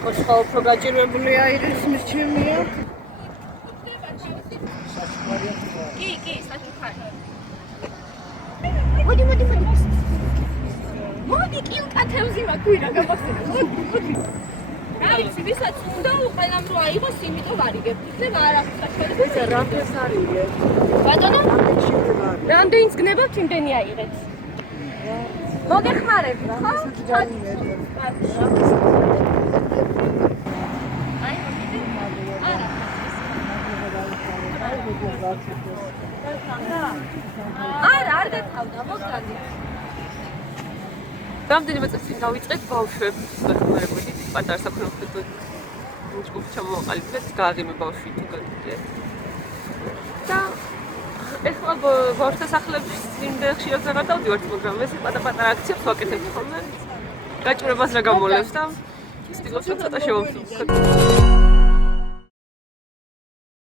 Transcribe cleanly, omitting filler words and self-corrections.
იყოს სხვა უფრო გაჭირვებული აირების ჩემია. კი, საჩუქარი. მოდი, კი უკათევზი მაქვირა გამახსენე. მოდი. რა იცი, ვისაც უნდა ყველამ რო აიღოს, იმიტომ ვარიგებ. იქნება არაფერს საშუალება. ეს რამეს არიგე? ბატონო, რამდენიც გნებავთ, იმდენი აიღეთ. მოგეხმარებთ, ხო? არა, არ გათავდა, მოგდანდი. რამდენიმე წელი დავიწყეთ ბავშვებს დახმარებით პატარა საქველმოქმედო ჯგუფ ჩამოვაყალიბეთ გააღიმე ბავშვი თუ გადიდეთ და ეხლა ბავშვთა სახლებში იმდენ ხშირად აღარ დავდივართ, მაგრამ ეს პატარ-პატარა აქციებს ვაკეთებ ხოლმე გაჭირვებას რა გამოლევს და ვცდილობ ცოტა შევამსუბუქოთ.